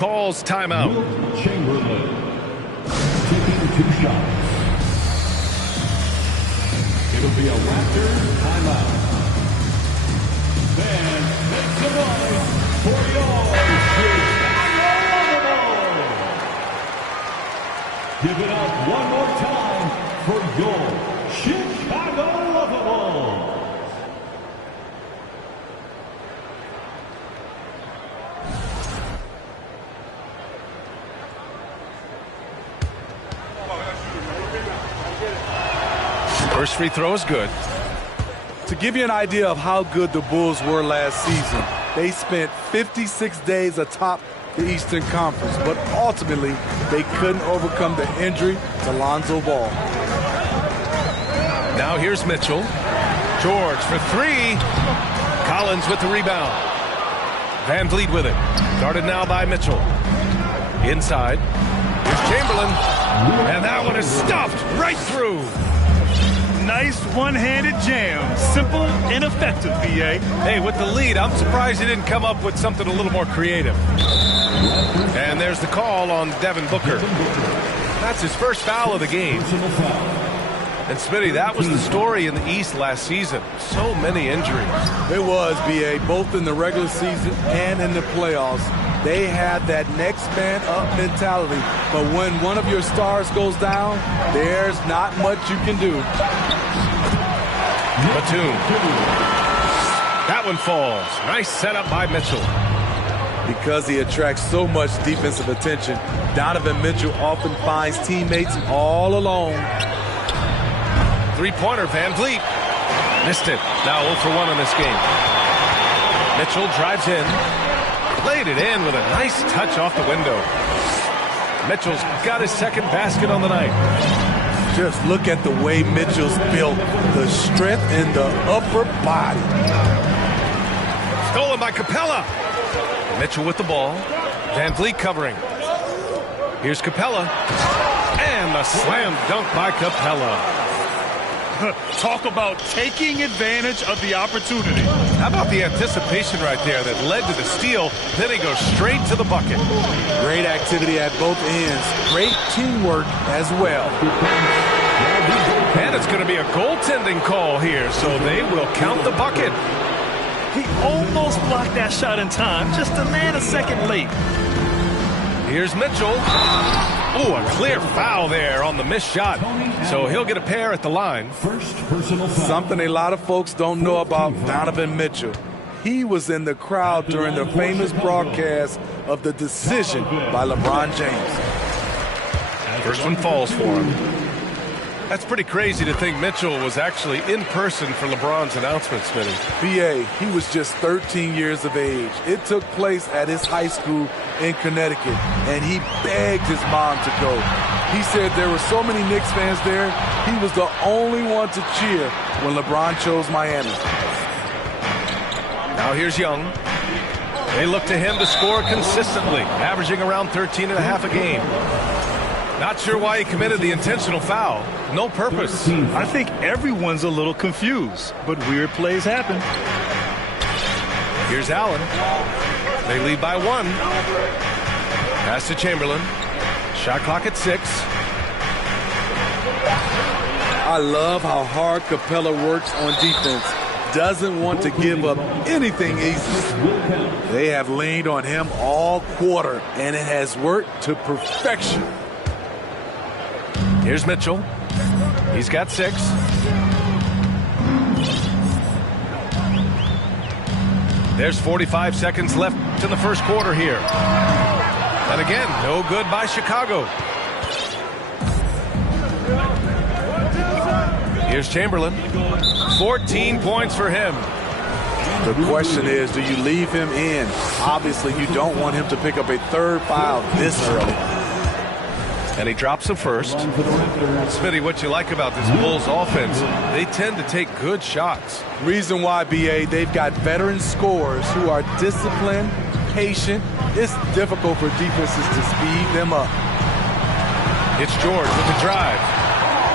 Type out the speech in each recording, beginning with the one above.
calls timeout. Chamberlain taking 2 shots. It'll be a Raptors timeout. Then make some noise for your Chicago. Give it up one more time for your Chicago Lovables. First free throw is good. To give you an idea of how good the Bulls were last season, they spent 56 days atop the Eastern Conference, but ultimately they couldn't overcome the injury to Lonzo Ball. Now here's Mitchell. George for 3. Collins with the rebound. Van Vliet with it. Guarded now by Mitchell. Inside. Here's Chamberlain. And that one is stuffed right through. Nice one-handed jam. Simple and effective, B.A. Hey, with the lead, I'm surprised he didn't come up with something a little more creative. And there's the call on Devin Booker. That's his first foul of the game. And Smitty, that was the story in the East last season. So many injuries. It was, B.A., both in the regular season and in the playoffs. They had that next man up mentality. But when one of your stars goes down, there's not much you can do. Batum. That one falls. Nice setup by Mitchell. Because he attracts so much defensive attention, Donovan Mitchell often finds teammates all alone. Three-pointer, Van Vliet. Missed it. Now 0 for 1 in this game. Mitchell drives in. Laid it in with a nice touch off the window. Mitchell's got his second basket on the night. Just look at the way Mitchell's built. The strength in the upper body. Stolen by Capella. Mitchell with the ball. Van Vliet covering. Here's Capella. And the slam dunk by Capella. Talk about taking advantage of the opportunity. How about the anticipation right there that led to the steal? Then he goes straight to the bucket. Great activity at both ends. Great teamwork as well. And it's going to be a goaltending call here, so they will count the bucket. He almost blocked that shot in time, just a nanosecond late. Here's Mitchell. Oh, a clear foul there on the missed shot. So he'll get a pair at the line. First personal foul. Something a lot of folks don't know about Donovan Mitchell. He was in the crowd during the famous broadcast of the decision by LeBron James. First one falls for him. That's pretty crazy to think Mitchell was actually in person for LeBron's announcement, Smitty. B.A., he was just 13 years of age. It took place at his high school in Connecticut, and he begged his mom to go. He said there were so many Knicks fans there, he was the only one to cheer when LeBron chose Miami. Now here's Young. They look to him to score consistently, averaging around 13 and a half a game. Not sure why he committed the intentional foul. No purpose. I think everyone's a little confused, but weird plays happen. Here's Allen. They lead by 1. Pass to Chamberlain. Shot clock at 6. I love how hard Capella works on defense. Doesn't want to give up anything easy. They have leaned on him all quarter, and it has worked to perfection. Here's Mitchell. He's got 6. There's 45 seconds left in the first quarter here. And again, no good by Chicago. Here's Chamberlain. 14 points for him. The question is, do you leave him in? Obviously, you don't want him to pick up a third foul this early. And he drops the first. Smitty, what you like about this Bulls offense, they tend to take good shots. Reason why, B.A., they've got veteran scorers who are disciplined, patient. It's difficult for defenses to speed them up. It's George with the drive.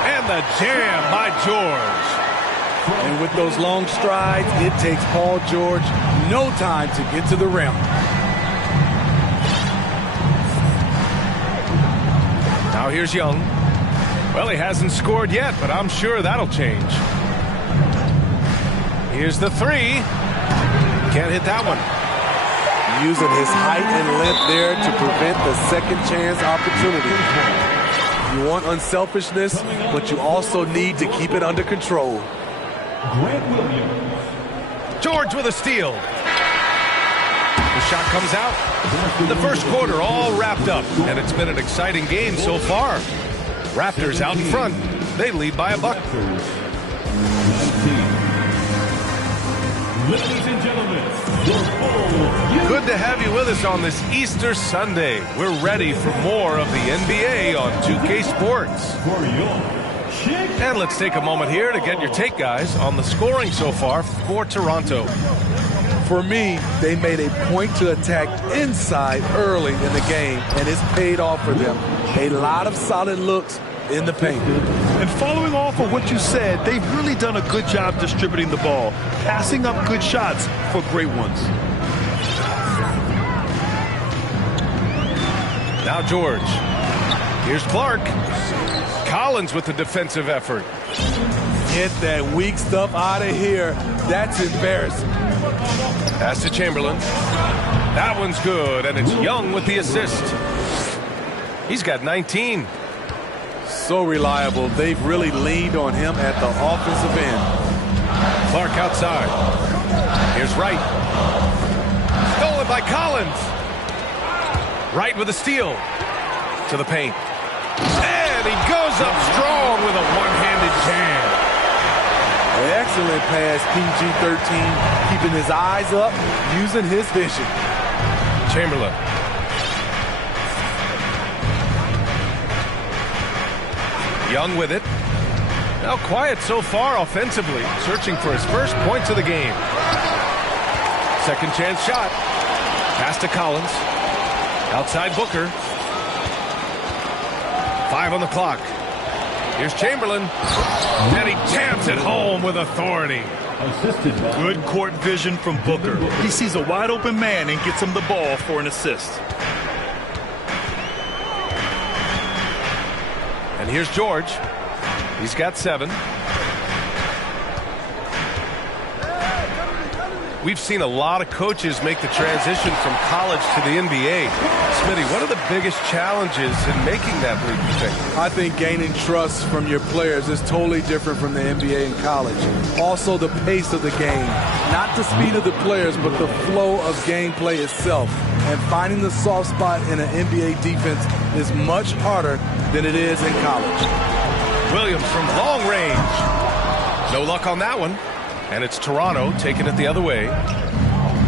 And the jam by George. And with those long strides, it takes Paul George no time to get to the rim. Now here's Young. Well, he hasn't scored yet, but I'm sure that'll change. Here's the three. Can't hit that one. Using his height and length there to prevent the second chance opportunity. You want unselfishness, but you also need to keep it under control. Grant Williams. George with a steal. The shot comes out. The first quarter all wrapped up, and it's been an exciting game so far. Raptors out in front. They lead by a buck. Ladies and gentlemen, your Good to have you with us on this Easter Sunday. We're ready for more of the NBA on 2K Sports. And let's take a moment here to get your take, guys, on the scoring so far for Toronto. For me, they made a point to attack inside early in the game, and it's paid off for them. A lot of solid looks in the paint. And following off of what you said, they've really done a good job distributing the ball, passing up good shots for great ones. Now George. Here's Clark. Collins with the defensive effort. Get that weak stuff out of here. That's embarrassing. Pass to Chamberlain. That one's good, and it's Young with the assist. He's got 19. So reliable. They've really leaned on him at the offensive end. Clark outside. Here's Wright. Stolen by Collins. Wright with a steal. To the paint. And he goes up strong with a one-handed jam. Excellent pass, PG-13. Keeping his eyes up, using his vision. Chamberlain. Young with it. Now quiet so far offensively, searching for his first points of the game. Second chance shot. Pass to Collins. Outside Booker. 5 on the clock. Here's Chamberlain. And he jams it home with authority. Good court vision from Booker. He sees a wide open man and gets him the ball for an assist. And here's George. He's got 7. We've seen a lot of coaches make the transition from college to the NBA. Smitty, what are the biggest challenges in making that leap, you think? I think gaining trust from your players is totally different from the NBA and college. Also, the pace of the game. Not the speed of the players, but the flow of gameplay itself. And finding the soft spot in an NBA defense is much harder than it is in college. Williams from long range. No luck on that one. And it's Toronto taking it the other way.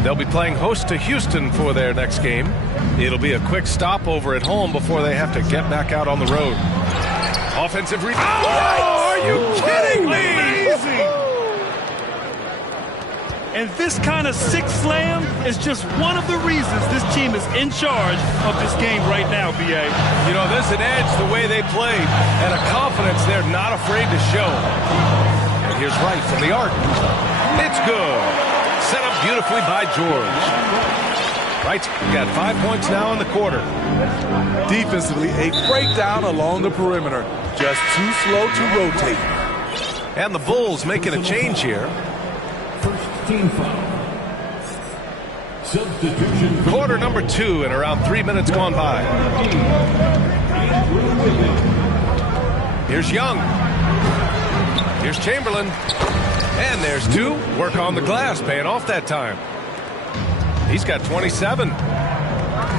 They'll be playing host to Houston for their next game. It'll be a quick stopover at home before they have to get back out on the road. Offensive rebound. Oh, are you kidding me? Amazing! And this kind of sick slam is just one of the reasons this team is in charge of this game right now, B.A. You know, there's an edge the way they play and a confidence they're not afraid to show. And here's Wright from the arc. It's good. Set up beautifully by George. Wright's got 5 points now in the quarter. Defensively, a breakdown along the perimeter. Just too slow to rotate. And the Bulls making a change here. first team foul. Substitution. Quarter number 2 and around 3 minutes gone by. Here's Young. Here's Chamberlain. And there's 2. Work on the glass, paying off that time. He's got 27.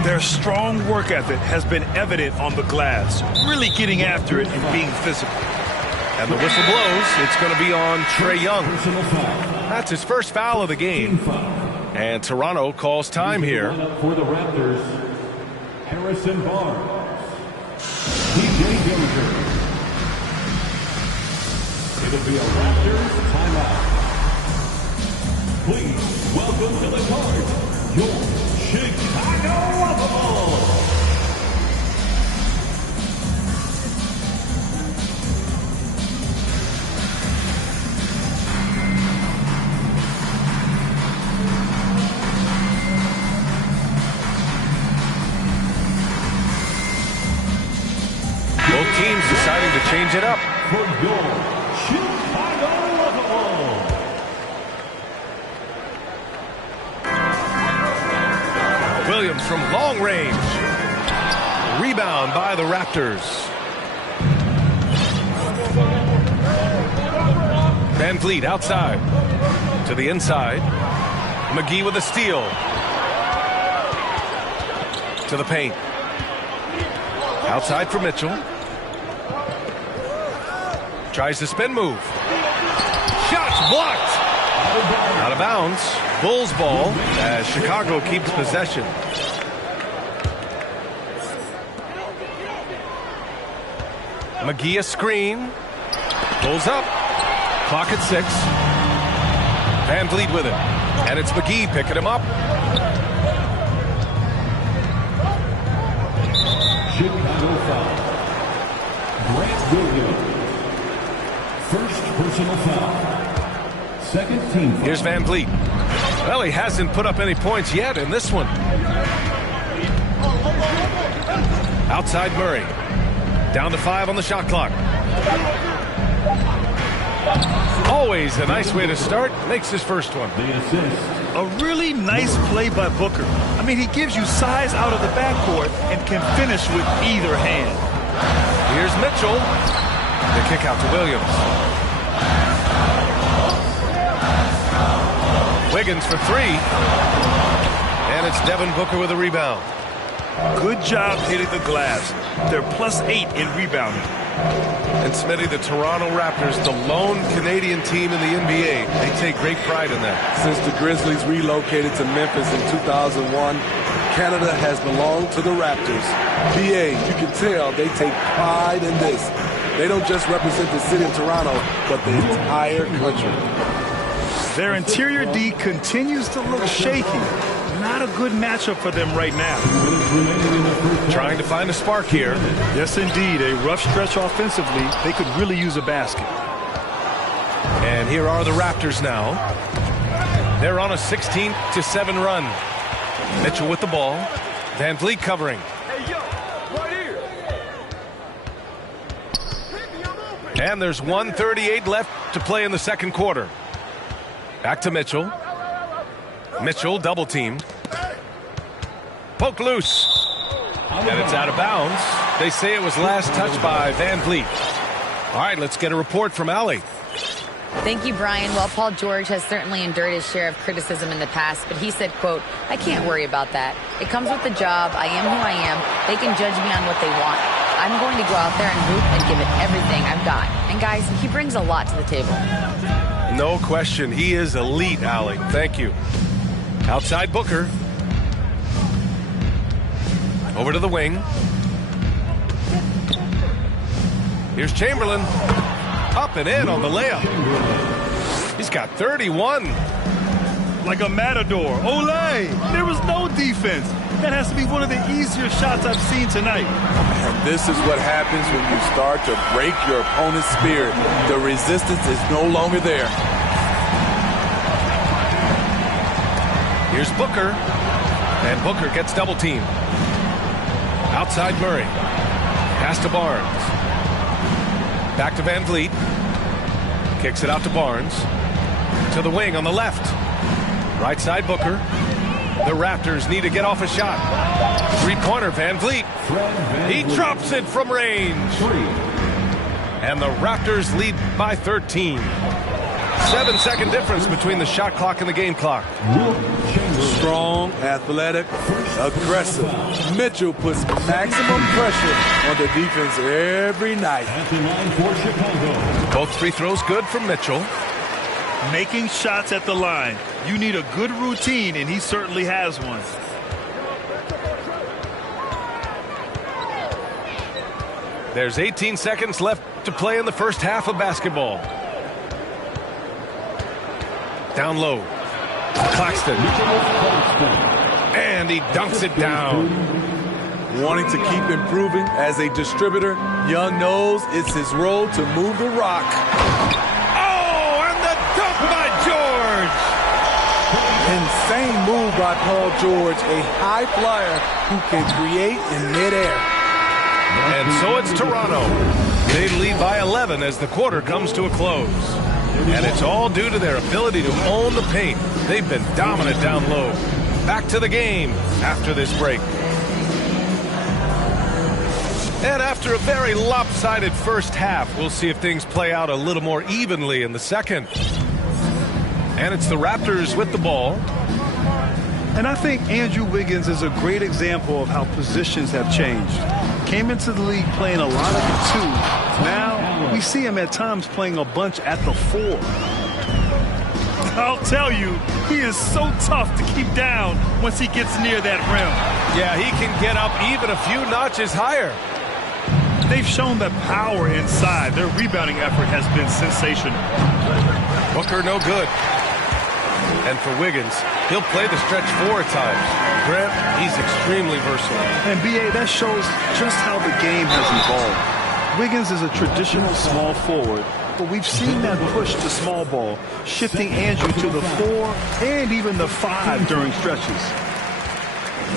Their strong work ethic has been evident on the glass, really getting after it and being physical. And the whistle blows. It's going to be on Trae Young. That's his first foul of the game. And Toronto calls time here. For the Raptors, Harrison Barnes, DJ Dozier. It'll be a Raptors timeout. Please welcome to the court, your Chicago Bulls. teams deciding to change it up. For your Chicago Bulls. Williams from long range. Rebound by the Raptors. Van Vliet outside. To the inside. McGee with a steal. To the paint. Outside for Mitchell. Tries to spin move. Shots blocked. Out of bounds. Bulls ball as Chicago keeps possession. McGee a screen. Pulls up. Clock at 6. Van Vliet with it. And it's McGee picking him up. Chicago foul. Grant Williams. First personal foul. Second team foul. Here's Van Vliet. Well, he hasn't put up any points yet in this one. Outside Murray. Down to 5 on the shot clock. Always a nice way to start. Makes his first one. The assist. A really nice play by Booker. I mean, he gives you size out of the backcourt and can finish with either hand. Here's Mitchell. The kick out to Williams. Wiggins for 3. And it's Devin Booker with a rebound. Good job hitting the glass. They're +8 in rebounding. And Smitty, the Toronto Raptors, the lone Canadian team in the NBA. They take great pride in that. Since the Grizzlies relocated to Memphis in 2001, Canada has belonged to the Raptors. PA, you can tell they take pride in this. They don't just represent the city of Toronto, but the entire country. Their interior D continues to look shaky. Not a good matchup for them right now. Trying to find a spark here. Yes, indeed. A rough stretch offensively. They could really use a basket. And here are the Raptors now. They're on a 16-7 run. Mitchell with the ball. Van Vliet covering. And there's 1:38 left to play in the second quarter. Back to Mitchell. Mitchell double team. Poke loose. And it's out of bounds. They say it was last touched by Van Vliet. All right, let's get a report from Allie. Thank you, Brian. Well, Paul George has certainly endured his share of criticism in the past, but he said, quote, "I can't worry about that. It comes with the job. I am who I am. They can judge me on what they want. I'm going to go out there and hoop and give it everything I've got." And guys, he brings a lot to the table. No question. He is elite, Allie. Thank you. Outside Booker. Over to the wing. Here's Chamberlain. Up and in on the layup. He's got 31. Like a matador. Olé! There was no defense. That has to be one of the easier shots I've seen tonight. And this is what happens when you start to break your opponent's spirit. The resistance is no longer there. Here's Booker. And Booker gets double teamed. Outside Murray. Pass to Barnes. Back to Van Vliet. Kicks it out to Barnes. To the wing on the left. Right side Booker. The Raptors need to get off a shot. Three-pointer Van Vliet. He drops it from range. And the Raptors lead by 13. 7-second difference between the shot clock and the game clock. Strong, athletic, aggressive. Mitchell puts maximum pressure on the defense every night. At the line for Chicago. Both free throws good from Mitchell. Making shots at the line. You need a good routine, and he certainly has one. There's 18 seconds left to play in the first half of basketball. Down low. Claxton. And he dunks it down. Wanting to keep improving as a distributor, Young knows it's his role to move the rock. Oh, and the dunk by George. Insane move by Paul George, a high flyer who can create in midair. And so it's Toronto. They lead by 11 as the quarter comes to a close. And it's all due to their ability to own the paint. They've been dominant down low. Back to the game after this break. And after a very lopsided first half, we'll see if things play out a little more evenly in the second. And it's the Raptors with the ball. And I think Andrew Wiggins is a great example of how positions have changed. Came into the league playing a lot of the two. Now we see him at times playing a bunch at the 4. I'll tell you, he is so tough to keep down once he gets near that rim. Yeah, he can get up even a few notches higher. They've shown that power inside. Their rebounding effort has been sensational. Booker no good. And for Wiggins, he'll play the stretch 4 times. Grant, he's extremely versatile. And B.A., that shows just how the game has evolved. Wiggins is a traditional small forward, but we've seen that push to small ball, shifting Andrew to the 4 and even the 5 during stretches.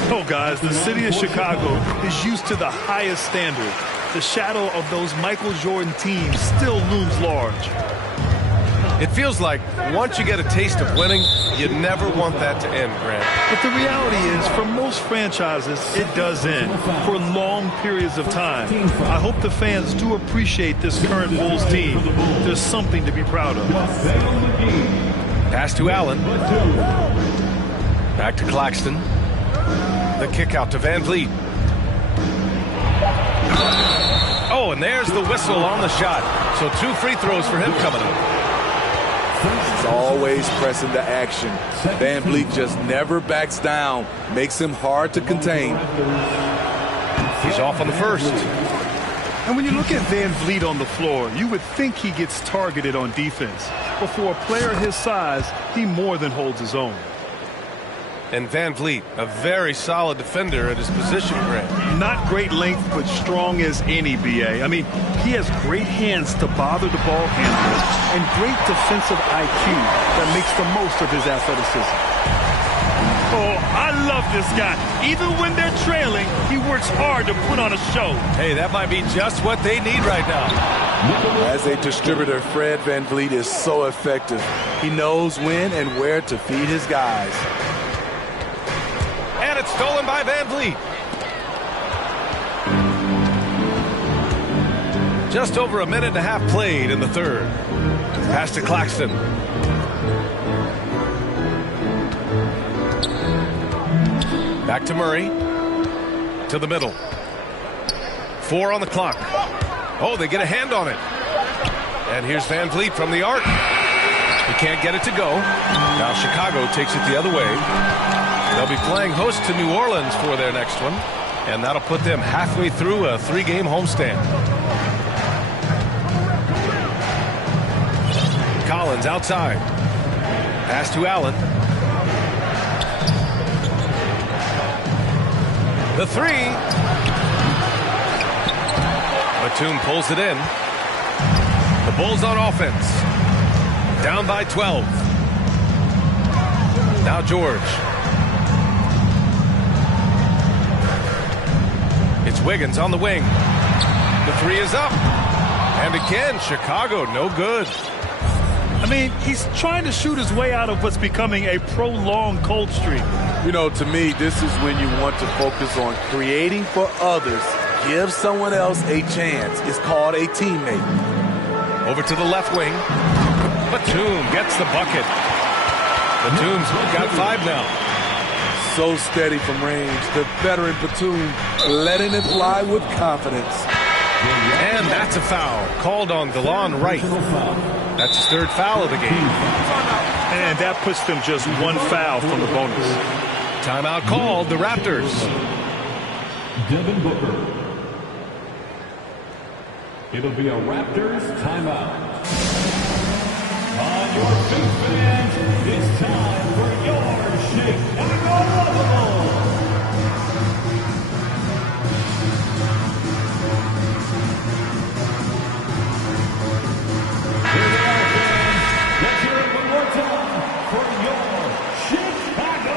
Oh, guys, the city of Chicago is used to the highest standard. The shadow of those Michael Jordan teams still looms large. It feels like once you get a taste of winning, you never want that to end, Grant. But the reality is, for most franchises, it does end for long periods of time. I hope the fans do appreciate this current Bulls team. There's something to be proud of. Pass to Allen. Back to Claxton. The kick out to Van Vliet. Oh, and there's the whistle on the shot. So 2 free throws for him coming up. He's always pressing to action. Van Vliet just never backs down. Makes him hard to contain. He's off on the first. And when you look at Van Vliet on the floor, you would think he gets targeted on defense. But for a player his size, he more than holds his own. And Van Vliet, a very solid defender at his position, Grant. Not great length, but strong as any, B.A. I mean, he has great hands to bother the ball handler and great defensive IQ that makes the most of his athleticism. Oh, I love this guy. Even when they're trailing, he works hard to put on a show. Hey, that might be just what they need right now. As a distributor, Fred Van Vliet is so effective. He knows when and where to feed his guys. And it's stolen by Van Vliet. Just over a minute and a half played in the third. Pass to Claxton. Back to Murray. To the middle. 4 on the clock. Oh, they get a hand on it. And here's Van Vliet from the arc. He can't get it to go. Now Chicago takes it the other way. They'll be playing host to New Orleans for their next one, and that'll put them halfway through a 3-game homestand. Collins outside. Pass to Allen. The 3. Batum pulls it in. The Bulls on offense. Down by 12. Now George. It's Wiggins on the wing. The 3 is up. And again, Chicago, no good. I mean, he's trying to shoot his way out of what's becoming a prolonged cold streak. You know, to me, this is when you want to focus on creating for others. Give someone else a chance. It's called a teammate. Over to the left wing. Batum gets the bucket. Batum's got 5 now. So steady from range. The veteran Batum letting it fly with confidence. And that's a foul called on DeLon Wright. That's his 3rd foul of the game. And that puts them just 1 foul from the bonus. Timeout called, the Raptors. Devin Booker. It'll be a Raptors timeout. On your big fans, it's time for your Chicago Bulls. Here they are, fans. Let's hear it one more time for your Chicago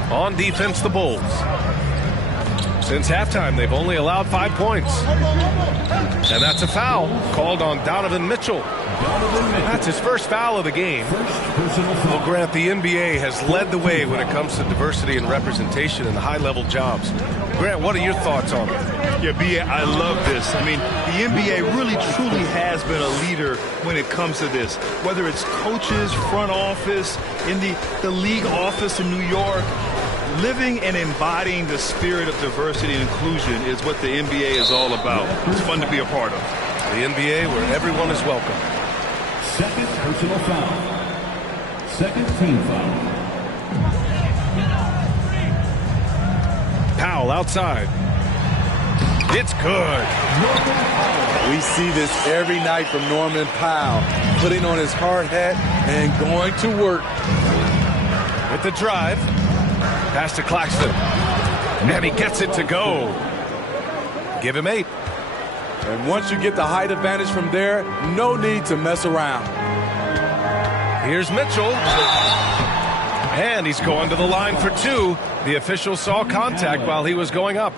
Bulls. On defense, the Bulls. Since halftime, they've only allowed 5 points. And that's a foul called on Donovan Mitchell. That's his first foul of the game. Well, Grant, the NBA has led the way when it comes to diversity and representation in the high-level jobs. Grant, what are your thoughts on it? Yeah, B.A., I love this. I mean, the NBA really, truly has been a leader when it comes to this. Whether it's coaches, front office, in the league office in New York, living and embodying the spirit of diversity and inclusion is what the NBA is all about. It's fun to be a part of. The NBA where everyone is welcome. Second personal foul. Second team foul. Powell outside. It's good. We see this every night from Norman Powell, putting on his hard hat and going to work. With the drive. Pass to Claxton. And he gets it to go. Give him 8. And once you get the height advantage from there, no need to mess around. Here's Mitchell. And he's going to the line for 2. The official saw contact while he was going up.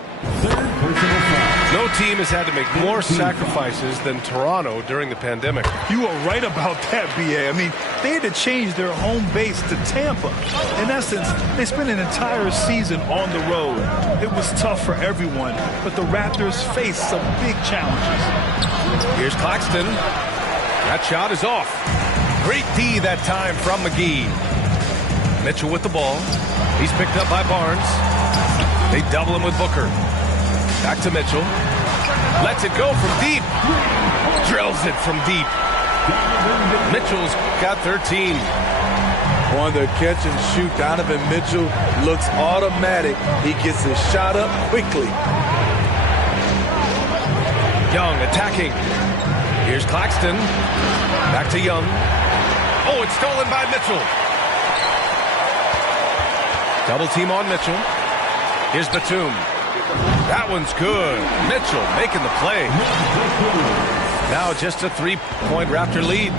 No team has had to make more sacrifices than Toronto during the pandemic. You are right about that, B.A. I mean, they had to change their home base to Tampa. In essence, they spent an entire season on the road. It was tough for everyone, but the Raptors faced some big challenges. Here's Claxton. That shot is off. Great D that time from McGee. Mitchell with the ball. He's picked up by Barnes. They double him with Booker. Back to Mitchell. Lets it go from deep. Drills it from deep. Mitchell's got 13. On the catch and shoot, Donovan Mitchell looks automatic. He gets his shot up quickly. Young attacking. Here's Claxton. Back to Young. Oh, it's stolen by Mitchell. Double team on Mitchell. Here's Batum. That one's good. Mitchell making the play. Now just a 3-point Raptor lead.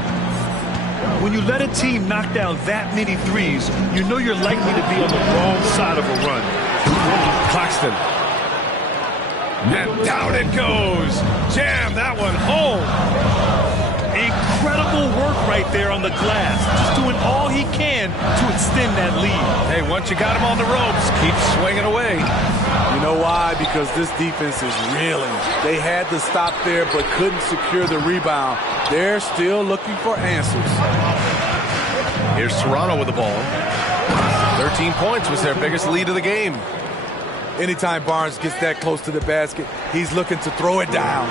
When you let a team knock down that many threes, you know you're likely to be on the wrong side of a run. Claxton. And down it goes. Jam that one home. Incredible work right there on the glass. Just doing all he can to extend that lead. Hey, once you got him on the ropes, keep swinging away. You know why? Because this defense is reeling. They had to stop there but couldn't secure the rebound. They're still looking for answers. Here's Toronto with the ball. 13 points was their biggest lead of the game. Anytime Barnes gets that close to the basket, he's looking to throw it down.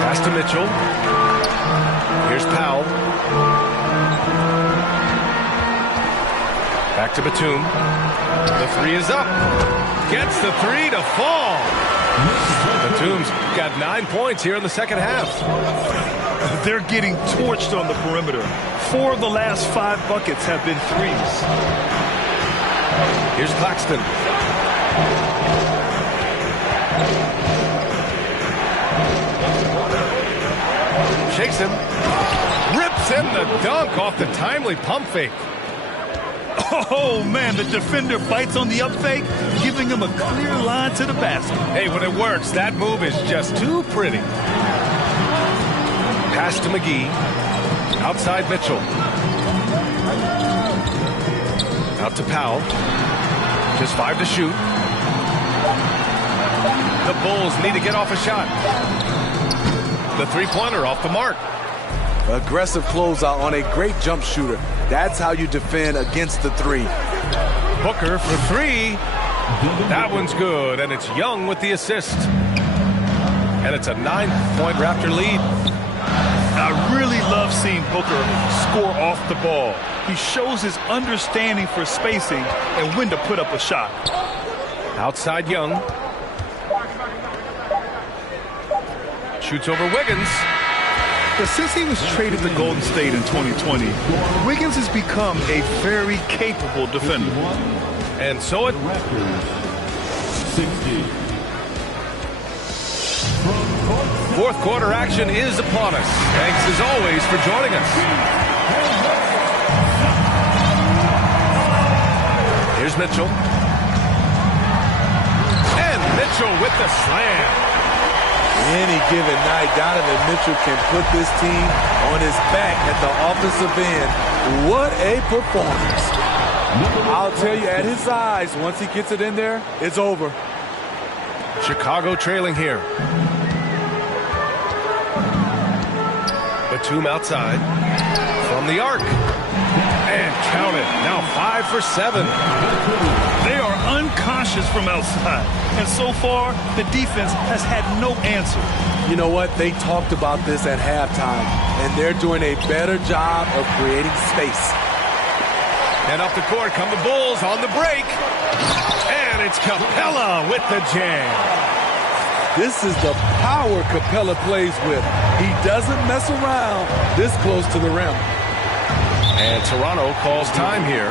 Pass to Mitchell. Here's Powell. Back to Batum. The 3 is up. Gets the 3 to fall. Batum's got 9 points here in the second half. They're getting torched on the perimeter. 4 of the last 5 buckets have been threes. Here's Claxton. Shakes him. Rips in the dunk off the timely pump fake. Oh, man, the defender bites on the up fake, giving him a clear line to the basket. Hey, when it works, that move is just too pretty. Pass to McGee. Outside Mitchell. Out to Powell. Just 5 to shoot. The Bulls need to get off a shot. The 3-pointer off the mark. Aggressive closeout on a great jump shooter. That's how you defend against the 3. Booker for 3. That one's good, and it's Young with the assist. And it's a 9-point Raptor lead. I really love seeing Booker score off the ball. He shows his understanding for spacing and when to put up a shot. Outside Young. Shoots over Wiggins. But since he was traded to Golden State in 2020, Wiggins has become a very capable defender. And so it... Raptors 60. Fourth quarter action is upon us. Thanks as always for joining us. Here's Mitchell. And Mitchell with the slam. Any given night, Donovan Mitchell can put this team on his back at the offensive end. What a performance. I'll tell you, at his size, once he gets it in there, it's over. Chicago trailing here. Batum outside. From the arc. And count it. Now 5 for 7. They are unconscious from outside. And so far, the defense has had no answer. You know what? They talked about this at halftime, and they're doing a better job of creating space. And up the court come the Bulls on the break. And it's Capella with the jam. This is the power Capella plays with. He doesn't mess around this close to the rim. And Toronto calls time here.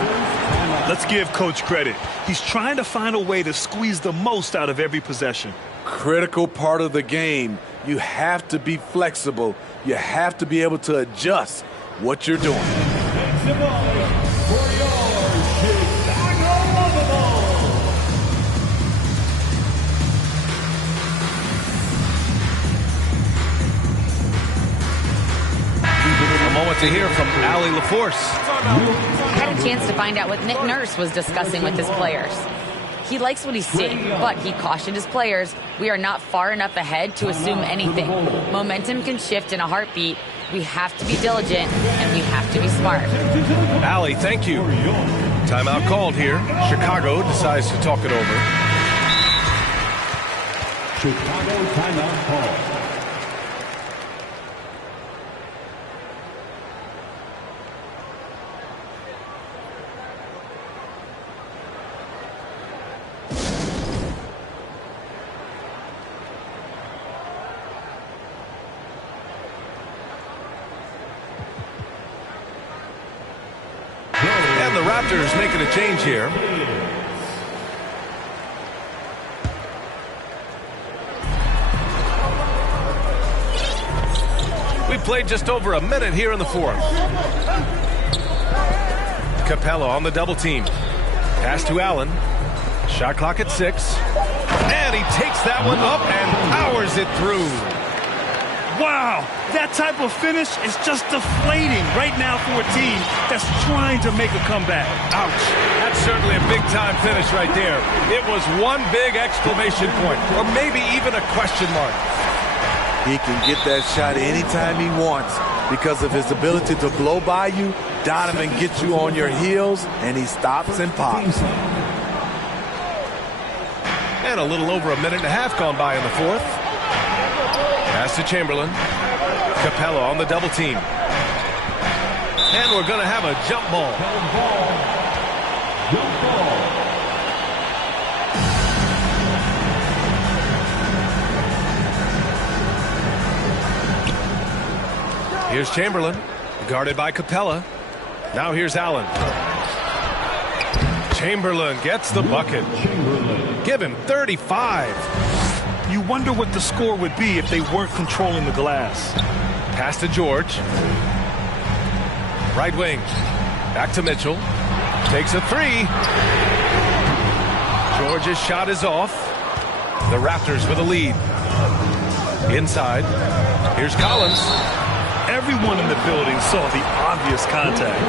Let's give Coach credit. He's trying to find a way to squeeze the most out of every possession. Critical part of the game. You have to be flexible. You have to be able to adjust what you're doing. To hear from Allie LaForce. Had a chance to find out what Nick Nurse was discussing with his players. He likes what he's seeing, but he cautioned his players, we are not far enough ahead to assume anything. Momentum can shift in a heartbeat. We have to be diligent, and we have to be smart. Allie, thank you. Timeout called here. Chicago decides to talk it over. Chicago timeout call. And the Raptors making a change here. We played just over a minute here in the fourth. Capella on the double team. Pass to Allen. Shot clock at 6. And he takes that one up and powers it through. Wow, that type of finish is just deflating right now for a team that's trying to make a comeback. Ouch. That's certainly a big-time finish right there. It was one big exclamation point, or maybe even a question mark. He can get that shot anytime he wants because of his ability to blow by you. Donovan gets you on your heels, and he stops and pops. And a little over a minute and a half gone by in the fourth. Pass to Chamberlain. Capella on the double team. And we're going to have a jump ball. Here's Chamberlain, guarded by Capella. Now here's Allen. Chamberlain gets the bucket. Give him 35. You wonder what the score would be if they weren't controlling the glass. Pass to George. Right wing. Back to Mitchell. Takes a 3. George's shot is off. The Raptors with a lead. Inside. Here's Collins. Everyone in the building saw the obvious contact.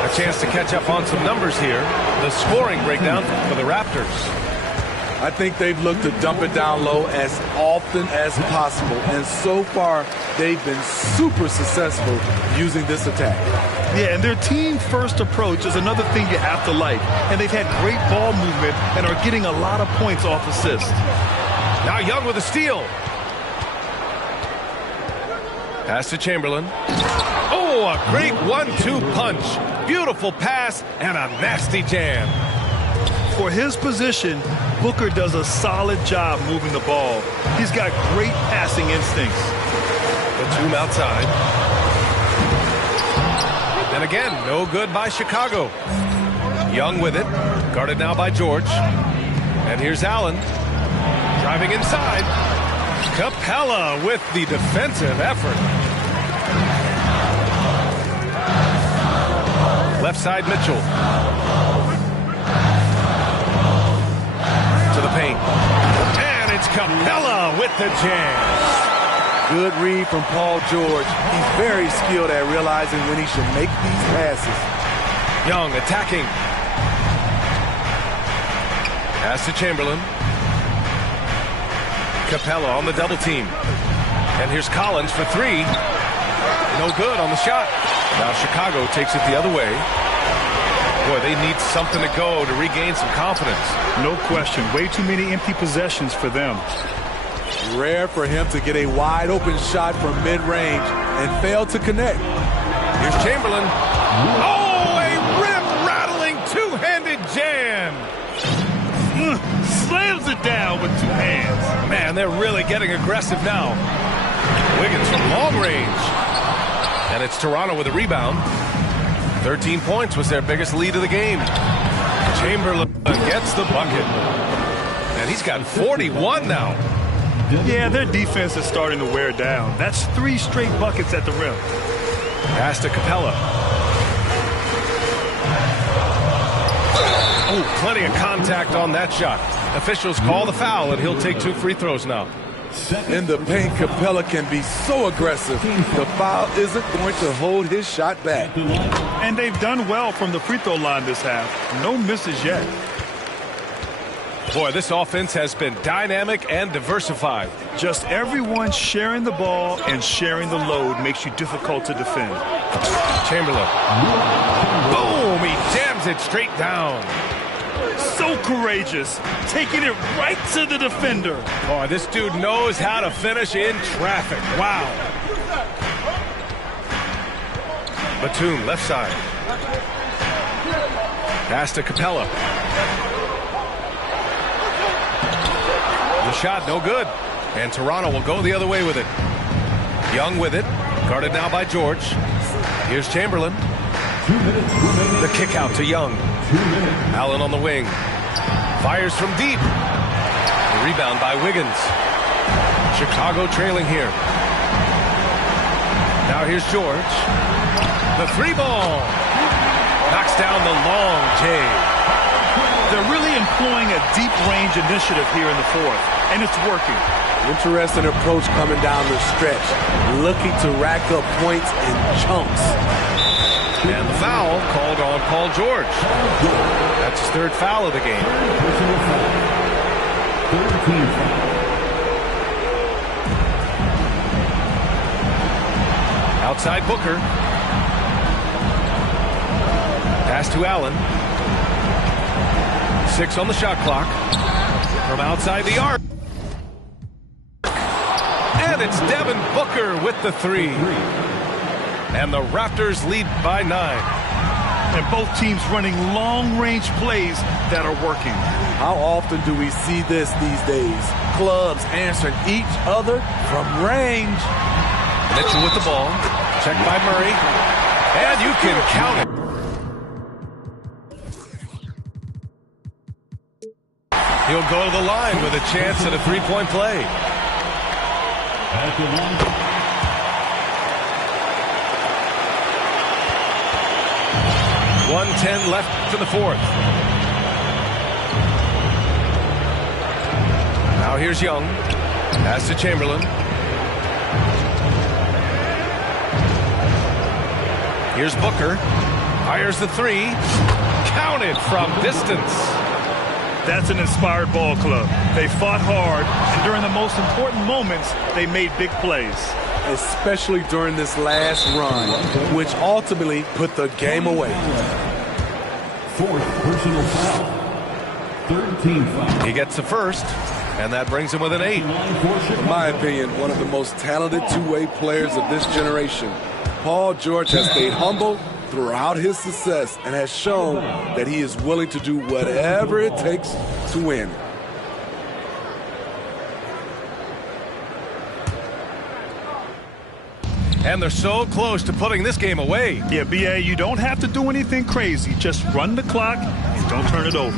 A chance to catch up on some numbers here. The scoring breakdown for the Raptors. I think they've looked to dump it down low as often as possible. And so far, they've been super successful using this attack. Yeah, and their team-first approach is another thing you have to like. And they've had great ball movement and are getting a lot of points off assists. Now Young with a steal. Pass to Chamberlain. Oh, a great 1-2 punch. Beautiful pass and a nasty jam. For his position, Booker does a solid job moving the ball. He's got great passing instincts. Batum outside. And again, no good by Chicago. Young with it. Guarded now by George. And here's Allen. Driving inside. Capella with the defensive effort. Left side Mitchell. To the paint. Capella with the jam. Good read from Paul George. He's very skilled at realizing when he should make these passes. Young attacking. Pass to Chamberlain. Capella on the double team. And here's Collins for three. No good on the shot. Now Chicago takes it the other way. Boy, they need something to go to regain some confidence. No question. Way too many empty possessions for them. Rare for him to get a wide open shot from mid-range and fail to connect. Here's Chamberlain. Oh, a rim-rattling two-handed jam. Slams it down with two hands. Man, they're really getting aggressive now. Wiggins from long range. And it's Toronto with a rebound. 13 points was their biggest lead of the game. Chamberlain gets the bucket. And he's got 41 now. Yeah, their defense is starting to wear down. That's 3 straight buckets at the rim. Pass to Capella. Oh, plenty of contact on that shot. Officials call the foul, and he'll take 2 free throws now. In the paint, Capella can be so aggressive. The foul isn't going to hold his shot back. And they've done well from the free throw line this half. No misses yet. Boy, this offense has been dynamic and diversified. Just everyone sharing the ball and sharing the load makes you difficult to defend. Chamberlain. Boom! He jams it straight down. So courageous, taking it right to the defender. Boy, this dude knows how to finish in traffic. Wow. Batum, left side. Pass to Capella. The shot, no good. And Toronto will go the other way with it. Young with it. Guarded now by George. Here's Chamberlain. The kick out to Young. Allen on the wing. Fires from deep. The rebound by Wiggins. Chicago trailing here. Now here's George. The 3-ball. Knocks down the long J. They're really employing a deep range initiative here in the fourth, and it's working. Interesting approach coming down the stretch. Looking to rack up points in chunks. And the foul called on Paul George. That's his 3rd foul of the game. Outside Booker. Pass to Allen. 6 on the shot clock. From outside the arc. And it's Devin Booker with the 3. And the Raptors lead by 9. And both teams running long-range plays that are working. How often do we see this these days? Clubs answering each other from range. Mitchell with the ball. Checked by Murray. And you can count it. He'll go to the line with a chance at a 3-point play. At the line. 1:10 left in the 4th. Now here's Young. Pass to Chamberlain. Here's Booker. Fires the 3. Counted from distance. That's an inspired ball club. They fought hard, and during the most important moments, they made big plays. Especially during this last run, which ultimately put the game away. 4th personal foul. 13 foul. He gets the 1st, and that brings him with an 8. In my opinion, one of the most talented two-way players of this generation. Paul George has stayed humble throughout his success and has shown that he is willing to do whatever it takes to win. And they're so close to putting this game away. Yeah, B.A., you don't have to do anything crazy. Just run the clock and don't turn it over.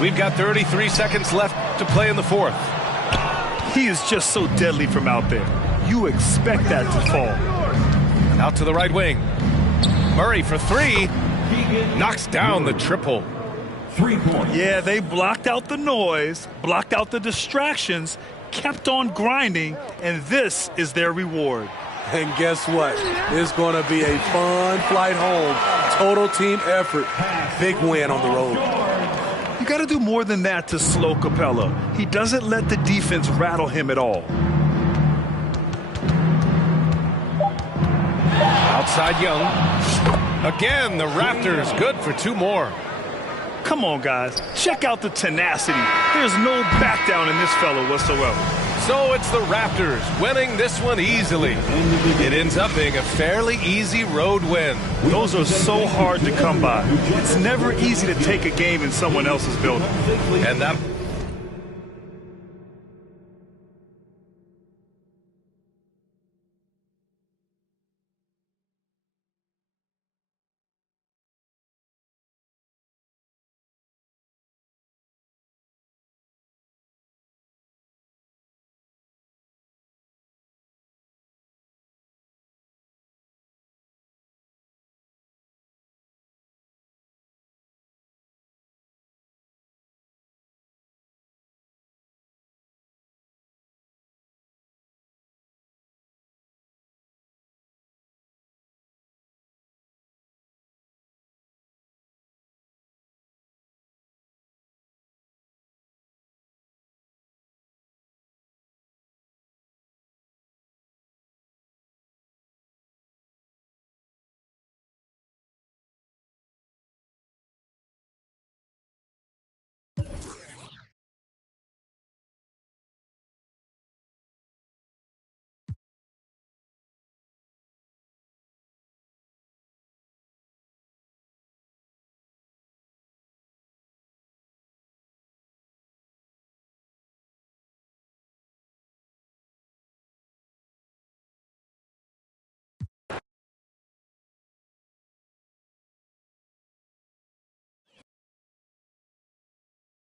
We've got 33 seconds left to play in the 4th. He is just so deadly from out there. You expect that to fall. Out to the right wing. Murray for 3. Knocks down the triple. 3 points. Yeah, they blocked out the noise, blocked out the distractions, kept on grinding, and this is their reward. And guess what? It's going to be a fun flight home. Total team effort. Big win on the road. You got to do more than that to slow Capella. He doesn't let the defense rattle him at all. Outside Young. Again, the Raptors good for 2 more. Come on, guys. Check out the tenacity. There's no back down in this fellow whatsoever. So it's the Raptors winning this one easily. It ends up being a fairly easy road win. Those are so hard to come by. It's never easy to take a game in someone else's building. And that